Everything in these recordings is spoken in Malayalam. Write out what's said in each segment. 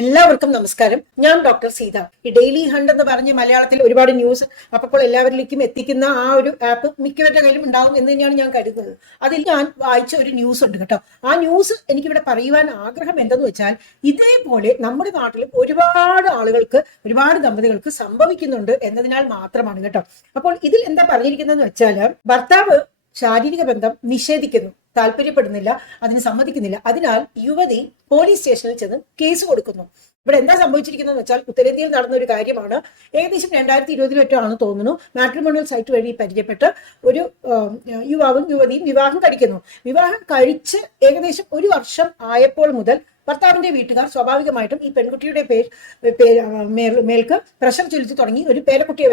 എല്ലാവർക്കും നമസ്കാരം. ഞാൻ ഡോക്ടർ സീത. ഈ ഡെയിലി ഹണ്ട് എന്ന് പറഞ്ഞ് മലയാളത്തിൽ ഒരുപാട് ന്യൂസ് അപ്പോൾ എല്ലാവരിലേക്കും എത്തിക്കുന്ന ആ ഒരു ആപ്പ് മിക്കവരുടെ കയ്യിലും ഉണ്ടാവും എന്ന് തന്നെയാണ് ഞാൻ കരുതുന്നത്. അതിൽ ഞാൻ വായിച്ച ഒരു ന്യൂസ് ഉണ്ട് കേട്ടോ. ആ ന്യൂസ് എനിക്കിവിടെ പറയുവാൻ ആഗ്രഹം എന്തെന്ന് വെച്ചാൽ, ഇതേപോലെ നമ്മുടെ നാട്ടിൽ ഒരുപാട് ആളുകൾക്ക്, ഒരുപാട് ദമ്പതികൾക്ക് സംഭവിക്കുന്നുണ്ട് എന്നതിനാൽ മാത്രമാണ് കേട്ടോ. അപ്പോൾ ഇതിൽ എന്താ പറഞ്ഞിരിക്കുന്നതെന്ന് വെച്ചാൽ, ഭർത്താവ് ശാരീരിക ബന്ധം നിഷേധിക്കുന്നു, താല്പര്യപ്പെടുന്നില്ല, അതിന് സമ്മതിക്കുന്നില്ല. അതിനാൽ യുവതി പോലീസ് സ്റ്റേഷനിൽ ചെന്ന് കേസ് കൊടുക്കുന്നു. ഇവിടെ എന്താ സംഭവിച്ചിരിക്കുന്നതെന്ന് വെച്ചാൽ, ഉത്തരേന്ത്യയിൽ നടന്ന ഒരു കാര്യമാണ്. ഏകദേശം 2020 തോന്നുന്നു, മാട്രിമോണിയൽ സൈറ്റ് വഴി പരിചയപ്പെട്ട് ഒരു യുവാവും യുവതിയും വിവാഹം കഴിക്കുന്നു. വിവാഹം കഴിച്ച് ഏകദേശം ഒരു വർഷം ആയപ്പോൾ മുതൽ ഭർത്താവിന്റെ വീട്ടുകാർ സ്വാഭാവികമായിട്ടും ഈ പെൺകുട്ടിയുടെ മേൽക്ക് പ്രഷർ ചെലുത്തി തുടങ്ങി. ഒരു പേരക്കുട്ടിയെ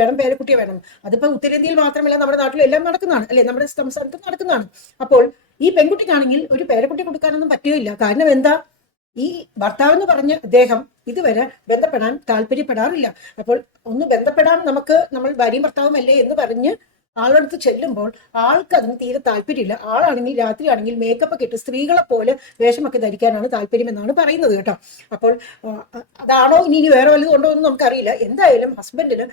വേണം. അതിപ്പോ ഉത്തരേന്ത്യയിൽ മാത്രമല്ല, നമ്മുടെ നാട്ടിലും എല്ലാം നടക്കുന്നതാണ് അല്ലെ, നമ്മുടെ സംസ്ഥാനത്തും നടക്കുന്നതാണ്. അപ്പോൾ ഈ പെൺകുട്ടിക്കാണെങ്കിൽ ഒരു പേരക്കുട്ടി കൊടുക്കാനൊന്നും പറ്റുകയില്ല. കാരണം എന്താ, ഈ ഭർത്താവെന്ന് പറഞ്ഞ അദ്ദേഹം ഇതുവരെ ബന്ധപ്പെടാൻ താല്പര്യപ്പെടാറില്ല. അപ്പോൾ ഒന്ന് ബന്ധപ്പെടാൻ നമ്മൾ ഭാര്യയും ഭർത്താവുമല്ലേ എന്ന് പറഞ്ഞ് ആളടുത്ത് ചെല്ലുമ്പോൾ ആൾക്ക് അതിന് തീരെ താല്പര്യമില്ല. ആളാണെങ്കിൽ രാത്രിയാണെങ്കിൽ മേക്കപ്പ് ഒക്കെ ഇട്ട് സ്ത്രീകളെ പോലെ വേഷമൊക്കെ ധരിക്കാനാണ് താല്പര്യം എന്നാണ് പറയുന്നത് കേട്ടോ. അപ്പോൾ അതാണോ ഇനി വേറെ വല്ലതും ഉണ്ടോ എന്ന് നമുക്കറിയില്ല. എന്തായാലും ഹസ്ബൻഡിന്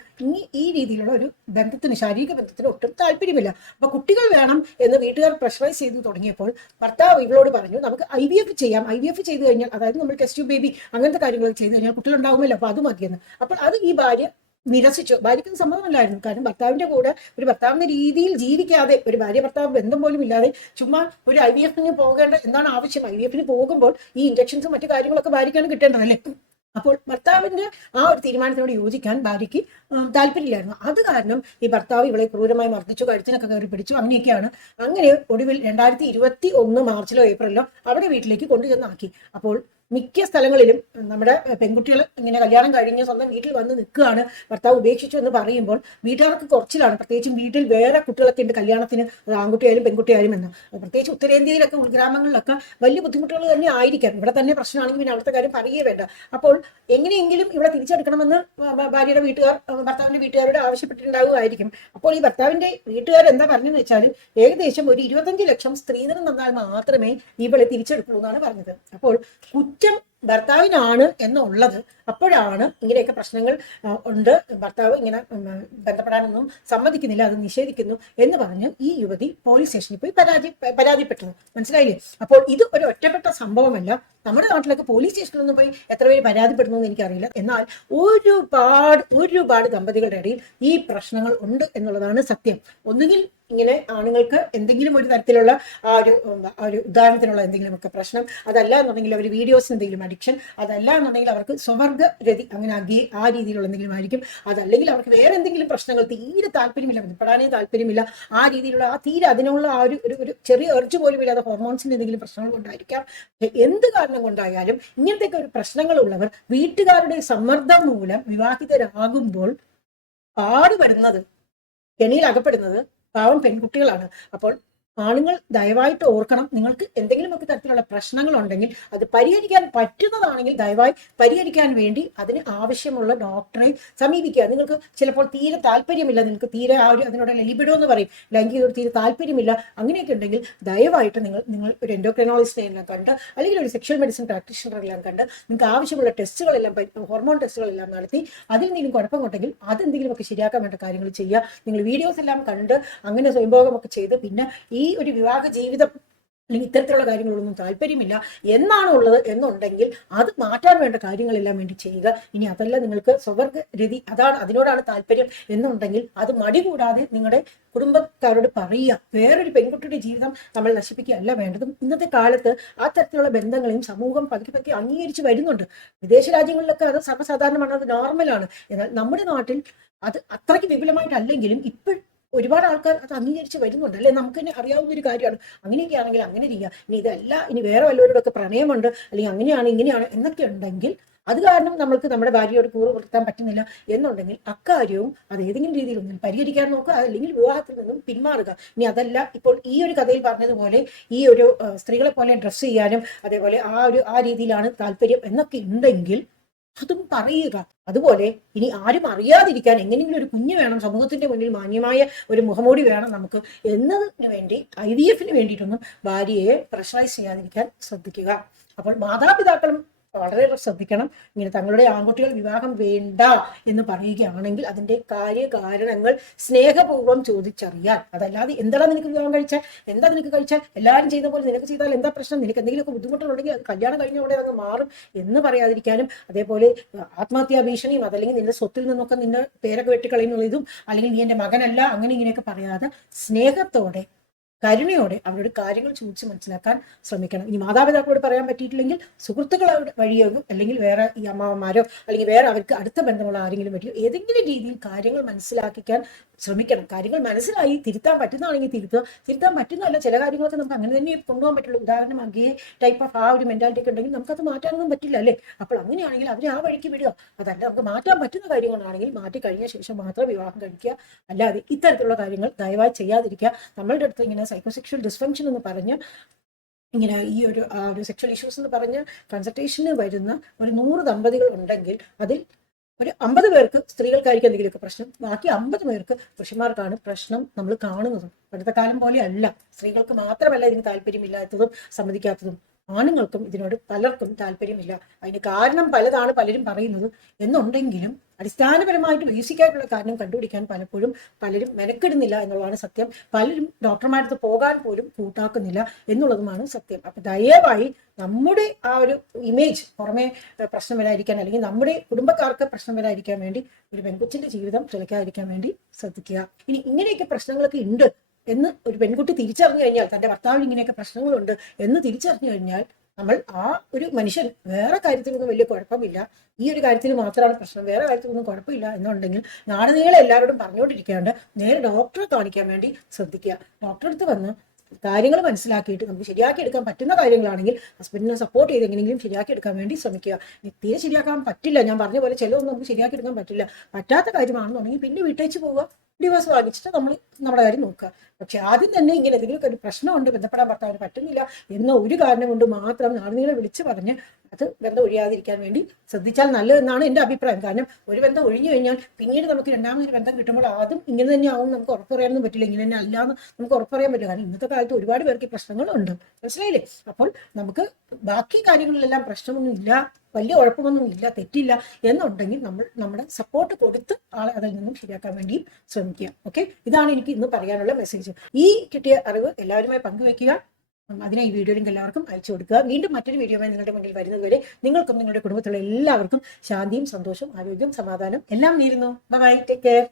ഈ രീതിയിലുള്ള ഒരു ബന്ധത്തിന്, ശാരീരിക ബന്ധത്തിന് ഒട്ടും താല്പര്യമില്ല. അപ്പൊ കുട്ടികൾ വേണം എന്ന് വീട്ടുകാർ പ്രഷറൈസ് ചെയ്ത് തുടങ്ങിയപ്പോൾ ഭർത്താവ് ഇവളോട് പറഞ്ഞു, നമുക്ക് IVF ചെയ്യാം. IVF ചെയ്ത് കഴിഞ്ഞാൽ, അതായത് നമ്മൾ ടെസ്റ്റ് ട്യൂബ് ബേബി അങ്ങനത്തെ കാര്യങ്ങളൊക്കെ ചെയ്ത് കഴിഞ്ഞാൽ കുട്ടികൾ ഉണ്ടാവുമല്ലോ, അപ്പൊ അത് മതിയെന്ന്. അപ്പോൾ അത് ഈ ഭാര്യ നിരസിച്ചു. ഭാര്യയ്ക്ക് സമ്മതമല്ലായിരുന്നു. കാരണം ഭർത്താവിന്റെ കൂടെ ഒരു ഭർത്താവിന്റെ രീതിയിൽ ജീവിക്കാതെ, ഒരു ഭാര്യ ഭർത്താവ് ബന്ധം പോലും ഇല്ലാതെ ചുമ്മാ ഒരു IVF-ന് പോകേണ്ട എന്താണ് ആവശ്യം? IVF-ന് പോകുമ്പോൾ ഈ ഇഞ്ചക്ഷൻസും മറ്റു കാര്യങ്ങളൊക്കെ ഭാര്യയ്ക്കാണ് കിട്ടേണ്ടതല്ലേ. അപ്പോൾ ഭർത്താവിന്റെ ആ ഒരു തീരുമാനത്തിനോട് യോജിക്കാൻ ഭാര്യയ്ക്ക് താല്പര്യമില്ലായിരുന്നു. അത് കാരണം ഈ ഭർത്താവ് ഇവളെ ക്രൂരമായി മർദ്ദിച്ചു, കഴുത്തിനൊക്കെ കയറി പിടിച്ചു. അങ്ങനെയൊക്കെയാണ്. അങ്ങനെ ഒടുവിൽ 2021 മാർച്ചിലോ ഏപ്രിലോ അവിടെ വീട്ടിലേക്ക് കൊണ്ടുചെന്നാക്കി. അപ്പോൾ മിക്ക സ്ഥലങ്ങളിലും നമ്മുടെ പെൺകുട്ടികൾ ഇങ്ങനെ കല്യാണം കഴിഞ്ഞ് സ്വന്തം വീട്ടിൽ വന്ന് നിൽക്കുകയാണ്, ഭർത്താവ് ഉപേക്ഷിച്ചു എന്ന് പറയുമ്പോൾ വീട്ടുകാർക്ക് കുറച്ചിലാണ്. പ്രത്യേകിച്ചും വീട്ടിൽ വേറെ കുട്ടികളൊക്കെ ഉണ്ട് കല്യാണത്തിന്, ആൺകുട്ടിയായാലും പെൺകുട്ടിയായാലും എന്ന്. പ്രത്യേകിച്ച് ഉത്തരേന്ത്യയിലൊക്കെ, ഉൾഗ്രാമങ്ങളിലൊക്കെ വലിയ ബുദ്ധിമുട്ടുകൾ തന്നെ ആയിരിക്കാം. ഇവിടെ തന്നെ പ്രശ്നമാണെങ്കിൽ പിന്നെ അവിടുത്തെ കാര്യം പറയുകയേ വേണ്ട. അപ്പോൾ എങ്ങനെയെങ്കിലും ഇവിടെ തിരിച്ചെടുക്കണമെന്ന് ഭാര്യയുടെ വീട്ടുകാർ ഭർത്താവിന്റെ വീട്ടുകാരോട് ആവശ്യപ്പെട്ടിട്ടുണ്ടാവുമായിരിക്കും. അപ്പോൾ ഈ ഭർത്താവിന്റെ വീട്ടുകാർ എന്താ പറഞ്ഞതെന്ന് വെച്ചാൽ, ഏകദേശം ഒരു 25 ലക്ഷം സ്ത്രീധനം തന്നാൽ മാത്രമേ ഇവളെ തിരിച്ചെടുക്കൂ എന്നാണ് പറഞ്ഞത്. അപ്പോൾ കുറ്റം ഭർത്താവിനാണ് എന്നുള്ളത് അപ്പോഴാണ് ഇങ്ങനെയൊക്കെ പ്രശ്നങ്ങൾ ഉണ്ട്. ഭർത്താവ് ഇങ്ങനെ ബന്ധപ്പെടാനൊന്നും സമ്മതിക്കുന്നില്ല, അത് നിഷേധിക്കുന്നു എന്ന് പറഞ്ഞ് ഈ യുവതി പോലീസ് സ്റ്റേഷനിൽ പോയി പരാതിപ്പെട്ടത്. മനസ്സിലായില്ലേ? അപ്പോൾ ഇത് ഒരു ഒറ്റപ്പെട്ട സംഭവമല്ല. നമ്മുടെ നാട്ടിലൊക്കെ പോലീസ് സ്റ്റേഷനിലൊന്നും പോയി എത്ര പേര് പരാതിപ്പെടുന്നു എന്ന് എനിക്കറിയില്ല. എന്നാൽ ഒരുപാട് ദമ്പതികളുടെ ഇടയിൽ ഈ പ്രശ്നങ്ങൾ ഉണ്ട് എന്നുള്ളതാണ് സത്യം. ഒന്നുകിൽ ഇങ്ങനെ ആണുങ്ങൾക്ക് എന്തെങ്കിലും ഒരു തരത്തിലുള്ള ആ ഒരു ഉദാഹരണത്തിനുള്ള എന്തെങ്കിലുമൊക്കെ പ്രശ്നം, അതല്ല എന്നുണ്ടെങ്കിൽ അവർ വീഡിയോസ് എന്തെങ്കിലും അഡിക്ഷൻ, അതല്ല എന്നുണ്ടെങ്കിൽ അവർക്ക് സ്വവർഗരതി, അങ്ങനെ ആ രീതിയിലുള്ള എന്തെങ്കിലും ആയിരിക്കും. അതല്ലെങ്കിൽ അവർക്ക് വേറെ എന്തെങ്കിലും പ്രശ്നങ്ങൾ, തീരെ താല്പര്യമില്ല, ബന്ധപ്പെടാനേ താല്പര്യമില്ല, ആ രീതിയിലുള്ള തീരെ അതിനുള്ള ആ ഒരു ചെറിയ എർജ് പോലും ഇല്ലാതെ ഹോർമോൺസിന്റെ എന്തെങ്കിലും പ്രശ്നങ്ങൾ കൊണ്ടായിരിക്കാം. എന്ത് കാരണം കൊണ്ടായാലും ഇങ്ങനത്തെയൊക്കെ ഒരു പ്രശ്നങ്ങളുള്ളവർ വീട്ടുകാരുടെ സമ്മർദ്ദം മൂലം വിവാഹിതരാകുമ്പോൾ പാടുപെടുന്നത്, കെണിയിൽ അകപ്പെടുന്നത് പാവം പെൺകുട്ടികളാണ്. അപ്പോൾ ആണുങ്ങൾ ദയവായിട്ട് ഓർക്കണം, നിങ്ങൾക്ക് എന്തെങ്കിലുമൊക്കെ തരത്തിലുള്ള പ്രശ്നങ്ങൾ ഉണ്ടെങ്കിൽ അത് പരിഹരിക്കാൻ പറ്റുന്നതാണെങ്കിൽ ദയവായി പരിഹരിക്കാൻ വേണ്ടി അതിന് ആവശ്യമുള്ള ഡോക്ടറെ സമീപിക്കുക. നിങ്ങൾക്ക് ചിലപ്പോൾ തീരെ താല്പര്യമില്ല, നിങ്ങൾക്ക് തീരെ അതിനോട് ലിബിഡോ എന്ന് പറയും, ലൈംഗികതയോട് തീരെ താല്പര്യമില്ല, അങ്ങനെയൊക്കെ ഉണ്ടെങ്കിൽ ദയവായിട്ട് നിങ്ങൾ ഒരു എൻഡോക്രൈനോളജിസ്റ്റിനെല്ലാം കണ്ട്, അല്ലെങ്കിൽ ഒരു സെക്ഷൽ മെഡിസിൻ പ്രാക്ടീഷണറെല്ലാം കണ്ട് നിങ്ങൾക്ക് ആവശ്യമുള്ള ടെസ്റ്റുകളെല്ലാം, ഹോർമോൺ ടെസ്റ്റുകളെല്ലാം നടത്തി അതിൽ എന്തെങ്കിലും കുഴപ്പമുണ്ടെങ്കിൽ അതെന്തെങ്കിലുമൊക്കെ ശരിയാക്കാൻ വേണ്ട കാര്യങ്ങൾ ചെയ്യുക. നിങ്ങൾ വീഡിയോസ് എല്ലാം കണ്ട് അങ്ങനെ സ്വയംഭോഗമൊക്കെ ചെയ്ത് പിന്നെ ഈ ഒരു വിവാഹ ജീവിതം അല്ലെങ്കിൽ ഇത്തരത്തിലുള്ള കാര്യങ്ങളൊന്നും താല്പര്യമില്ല എന്നാണ് ഉള്ളത് എന്നുണ്ടെങ്കിൽ അത് മാറ്റാൻ വേണ്ട കാര്യങ്ങളെല്ലാം വേണ്ടി ചെയ്യുക. ഇനി അതല്ല നിങ്ങൾക്ക് സ്വവർഗരതി, അതിനോടാണ് താല്പര്യം എന്നുണ്ടെങ്കിൽ അത് മടി കൂടാതെ നിങ്ങളുടെ കുടുംബക്കാരോട് പറയുക. വേറൊരു പെൺകുട്ടിയുടെ ജീവിതം നമ്മൾ നശിപ്പിക്കുകയല്ല വേണ്ടതും. ഇന്നത്തെ കാലത്ത് ആ തരത്തിലുള്ള ബന്ധങ്ങളെയും സമൂഹം പതുക്കെ അംഗീകരിച്ച് വരുന്നുണ്ട്. വിദേശ രാജ്യങ്ങളിലൊക്കെ അത് സർവ്വസാധാരണമാണ്, അത് നോർമലാണ്. എന്നാൽ നമ്മുടെ നാട്ടിൽ അത് അത്രയ്ക്ക് വിപുലമായിട്ടല്ലെങ്കിലും ഇപ്പോൾ ഒരുപാട് ആൾക്കാർ അത് അംഗീകരിച്ച് വരുന്നുണ്ട് അല്ലെ. നമുക്ക് തന്നെ അറിയാവുന്ന ഒരു കാര്യമാണ്. അങ്ങനെയൊക്കെ ആണെങ്കിൽ അങ്ങനെ ചെയ്യുക. ഇനി വേറെ വല്ലവരോടൊക്കെ പ്രണയമുണ്ട്, അല്ലെങ്കിൽ അങ്ങനെയാണ് ഇങ്ങനെയാണ് എന്നൊക്കെ ഉണ്ടെങ്കിൽ, അത് കാരണം നമ്മൾക്ക് നമ്മുടെ ഭാര്യയോട് കൂറ് പുലർത്താൻ പറ്റുന്നില്ല എന്നുണ്ടെങ്കിൽ അക്കാര്യവും അത് ഏതെങ്കിലും രീതിയിൽ ഒന്നും പരിഹരിക്കാൻ നോക്കുക, അല്ലെങ്കിൽ വിവാഹത്തിൽ നിന്നും പിന്മാറുക. ഇനി അതല്ല, ഇപ്പോൾ ഈ ഒരു കഥയിൽ പറഞ്ഞതുപോലെ ഈ ഒരു സ്ത്രീകളെ പോലെ ഡ്രസ്സ് ചെയ്യാനും അതേപോലെ ആ രീതിയിലാണ് താല്പര്യം എന്നൊക്കെ ഉണ്ടെങ്കിൽ അതും പറയുക. അതുപോലെ ഇനി ആരും അറിയാതിരിക്കാൻ എങ്ങനെയെങ്കിലും ഒരു കുഞ്ഞ് വേണം, സമൂഹത്തിന്റെ മുന്നിൽ മാന്യമായ ഒരു മുഖമൂടി വേണം നമുക്ക് എന്നതിന് വേണ്ടി IVF-ന് വേണ്ടിയിട്ടൊന്നും ഭാര്യയെ പ്രഷറൈസ് ചെയ്യാതിരിക്കാൻ ശ്രദ്ധിക്കുക. അപ്പോൾ മാതാപിതാക്കളും വളരെ ശ്രദ്ധിക്കണം. ഇങ്ങനെ തങ്ങളുടെ ആൺകുട്ടികൾ വിവാഹം വേണ്ട എന്ന് പറയുകയാണെങ്കിൽ അതിന്റെ കാര്യകാരണങ്ങൾ സ്നേഹപൂർവ്വം ചോദിച്ചറിയാൻ. അതല്ലാതെ എന്താണ് നിനക്ക് വിവാഹം കഴിച്ചാൽ, എന്താ നിനക്ക് കഴിച്ചാൽ, എല്ലാവരും ചെയ്യുന്ന പോലെ നിനക്ക് ചെയ്താൽ എന്താ പ്രശ്നം, നിനക്ക് എന്തെങ്കിലുമൊക്കെ ബുദ്ധിമുട്ടുണ്ടെങ്കിൽ അത് കല്യാണം കഴിഞ്ഞോടെ അങ്ങ് മാറും എന്ന് പറയാതിരിക്കാനും, അതേപോലെ ആത്മഹത്യാ ഭീഷണിയും അതല്ലെങ്കിൽ നിന്റെ സ്വത്തിൽ നിന്നൊക്കെ നിന്റെ പേരൊക്കെ വെട്ടിക്കളയുന്ന ഇതും, അല്ലെങ്കിൽ നീ എന്റെ മകനല്ല അങ്ങനെ ഇങ്ങനെയൊക്കെ പറയാതെ സ്നേഹത്തോടെ കരുണയോടെ അവരോട് കാര്യങ്ങൾ ചോദിച്ച് മനസ്സിലാക്കാൻ ശ്രമിക്കണം. ഇനി മാതാപിതാക്കളോട് പറയാൻ പറ്റിയിട്ടില്ലെങ്കിൽ സുഹൃത്തുക്കളോട് വഴിയോ അല്ലെങ്കിൽ വേറെ ഈ അമ്മാവന്മാരോ അല്ലെങ്കിൽ വേറെ അവർക്ക് അടുത്ത ബന്ധമുള്ള ആരെങ്കിലും വഴിയോ ഏതെങ്കിലും രീതിയിൽ കാര്യങ്ങൾ മനസ്സിലാക്കിക്കാൻ ശ്രമിക്കണം. കാര്യങ്ങൾ മനസ്സിലായി തിരുത്താൻ പറ്റുന്നതാണെങ്കിൽ തിരുത്താൻ പറ്റുന്നതല്ല ചില കാര്യങ്ങളൊക്കെ നമുക്ക് അങ്ങനെ തന്നെ കൊണ്ടുപോകാൻ പറ്റുള്ളൂ. ഉദാഹരണം ഗേ ടൈപ്പ് ഓഫ് ആ ഒരു മെന്റാലിറ്റി ഒക്കെ ഉണ്ടെങ്കിൽ നമുക്കത് മാറ്റാനൊന്നും പറ്റില്ല അല്ലേ. അപ്പോൾ അങ്ങനെയാണെങ്കിൽ അവരെ ആ വഴിക്ക് വിടുക. അതല്ല നമുക്ക് മാറ്റാൻ പറ്റുന്ന കാര്യങ്ങളാണെങ്കിൽ മാറ്റി കഴിഞ്ഞ ശേഷം മാത്രം വിവാഹം കഴിക്കുക. അല്ലാതെ ഇത്തരത്തിലുള്ള കാര്യങ്ങൾ ദയവായി ചെയ്യാതിരിക്കുക. നമ്മളുടെ അടുത്ത് ഇങ്ങനെ സൈക്കോസെക്ഷൽ ഡിസ്ഫങ്ഷൻ എന്ന് പറഞ്ഞ് ഇങ്ങനെ ഈ ഒരു സെക്ഷൽ ഇഷ്യൂസ് എന്ന് പറഞ്ഞ് കൺസൾട്ടേഷന് വരുന്ന ഒരു 100 ദമ്പതികൾ ഉണ്ടെങ്കിൽ അതിൽ ഒരു 50 പേർക്ക് സ്ത്രീകൾക്കായിരിക്കും എന്തെങ്കിലുമൊക്കെ പ്രശ്നം, ബാക്കി 50 പേർക്ക് പുരുഷന്മാർക്കാണ് പ്രശ്നം നമ്മൾ കാണുന്നത്. അടുത്ത കാലം പോലെ അല്ല. സ്ത്രീകൾക്ക് മാത്രമല്ല ഇതിന് താല്പര്യമില്ലാത്തതും സമ്മതിക്കാത്തതും, ആണുങ്ങൾക്കും ഇതിനോട് പലർക്കും താല്പര്യമില്ല. അതിന് കാരണം പലതാണ് പലരും പറയുന്നത് എന്നുണ്ടെങ്കിലും അടിസ്ഥാനപരമായിട്ട് ബേസിക്കായിട്ടുള്ള കാരണം കണ്ടുപിടിക്കാൻ പലപ്പോഴും പലരും മെനക്കെടുന്നില്ല എന്നുള്ളതാണ് സത്യം. പലരും ഡോക്ടർമാരടുത്ത് പോകാൻ പോലും കൂട്ടാക്കുന്നില്ല എന്നുള്ളതുമാണ് സത്യം. അപ്പൊ ദയവായി നമ്മുടെ ആ ഒരു ഇമേജ് പുറമെ പ്രശ്നം വരാതിരിക്കാൻ അല്ലെങ്കിൽ നമ്മുടെ കുടുംബക്കാർക്ക് പ്രശ്നം വരാതിരിക്കാൻ വേണ്ടി ഒരു പെൺകൊച്ചിന്റെ ജീവിതം തുലയ്ക്കാതിരിക്കാൻ വേണ്ടി ശ്രദ്ധിക്കുക. ഇനി ഇങ്ങനെയൊക്കെ പ്രശ്നങ്ങളൊക്കെ ഉണ്ട് എന്ന് ഒരു പെൺകുട്ടി തിരിച്ചറിഞ്ഞു കഴിഞ്ഞാൽ, തന്റെ ഭർത്താവിന് ഇങ്ങനെയൊക്കെ പ്രശ്നങ്ങളുണ്ട് എന്ന് തിരിച്ചറിഞ്ഞു കഴിഞ്ഞാൽ നമ്മൾ ആ ഒരു മനുഷ്യൻ വേറെ കാര്യത്തിലൊന്നും വലിയ കുഴപ്പമില്ല, ഈ ഒരു കാര്യത്തിൽ മാത്രമാണ് പ്രശ്നം, വേറെ കാര്യത്തിലൊന്നും കുഴപ്പമില്ല എന്നുണ്ടെങ്കിൽ നാടുനീളെ എല്ലാവരോടും പറഞ്ഞുകൊണ്ടിരിക്കാണ്ട് നേരെ ഡോക്ടറെ കാണിക്കാൻ വേണ്ടി ശ്രദ്ധിക്കുക. ഡോക്ടറെ അടുത്ത് വന്ന് കാര്യങ്ങൾ മനസ്സിലാക്കിയിട്ട് നമുക്ക് ശരിയാക്കി എടുക്കാൻ പറ്റുന്ന കാര്യങ്ങളാണെങ്കിൽ ഹസ്ബൻഡിനെ സപ്പോർട്ട് ചെയ്ത് എങ്ങനെയെങ്കിലും ശരിയാക്കി എടുക്കാൻ വേണ്ടി ശ്രമിക്കുക. തീരെ ശരിയാക്കാൻ പറ്റില്ല, ഞാൻ പറഞ്ഞ പോലെ ചിലതൊന്നും നമുക്ക് ശരിയാക്കി എടുക്കാൻ പറ്റില്ല, പറ്റാത്ത കാര്യമാണെന്നുണ്ടെങ്കിൽ പിന്നെ വീട്ടേച്ച് പോവുക, ഡിവോഴ്സ് വാങ്ങിച്ചിട്ട് നമ്മൾ നമ്മുടെ കാര്യം നോക്കുക. പക്ഷെ ആദ്യം തന്നെ ഇങ്ങനെ എന്തെങ്കിലും ഒരു പ്രശ്നമുണ്ട്, ബന്ധപ്പെടാൻ ഭർത്താവിന് പറ്റുന്നില്ല എന്ന ഒരു കാരണം കൊണ്ട് മാത്രം നാടുനീളെ വിളിച്ചു പറഞ്ഞ് അത് ബന്ധം ഒഴിയാതിരിക്കാൻ വേണ്ടി ശ്രദ്ധിച്ചാൽ നല്ലതെന്നാണ് എൻ്റെ അഭിപ്രായം. കാരണം ഒരു ബന്ധം ഒഴിഞ്ഞു കഴിഞ്ഞാൽ പിന്നീട് നമുക്ക് രണ്ടാമതൊരു ബന്ധം കിട്ടുമ്പോൾ ആദ്യം ഇങ്ങനെ തന്നെ ആവും നമുക്ക് ഉറപ്പറിയാനൊന്നും പറ്റില്ല, ഇങ്ങനെ തന്നെ അല്ലാന്ന് നമുക്ക് ഉറപ്പറിയാൻ പറ്റില്ല. കാരണം ഇന്നത്തെ കാലത്ത് ഒരുപാട് പേർക്ക് പ്രശ്നങ്ങളുണ്ട്, മനസ്സിലായില്ലേ. അപ്പോൾ നമുക്ക് ബാക്കി കാര്യങ്ങളിലെല്ലാം പ്രശ്നമൊന്നും ഇല്ല, വലിയ കുഴപ്പമൊന്നും ഇല്ല, തെറ്റില്ല എന്നുണ്ടെങ്കിൽ നമ്മൾ നമ്മുടെ സപ്പോർട്ട് കൊടുത്ത് ആളെ അതിൽ നിന്നും ശരിയാക്കാൻ വേണ്ടിയും ശ്രമിക്കുക. ഓക്കെ, ഇതാണ് എനിക്ക് ഇന്ന് പറയാനുള്ള മെസ്സേജ്. ഈ കിട്ടിയ അറിവ് എല്ലാവരുമായി പങ്കുവെക്കുക. അതിനെ ഈ വീഡിയോ ലിങ്ക് എല്ലാവർക്കും അയച്ചു കൊടുക്കുക. വീണ്ടും മറ്റൊരു വീഡിയോയുമായി നിങ്ങളുടെ മുന്നിൽ വരുന്നതുവരെ നിങ്ങൾക്കും നിങ്ങളുടെ കുടുംബത്തിലുള്ള എല്ലാവർക്കും ശാന്തിയും സന്തോഷവും ആരോഗ്യവും സമാധാനം എല്ലാം നേരുന്നു. Bye, take care.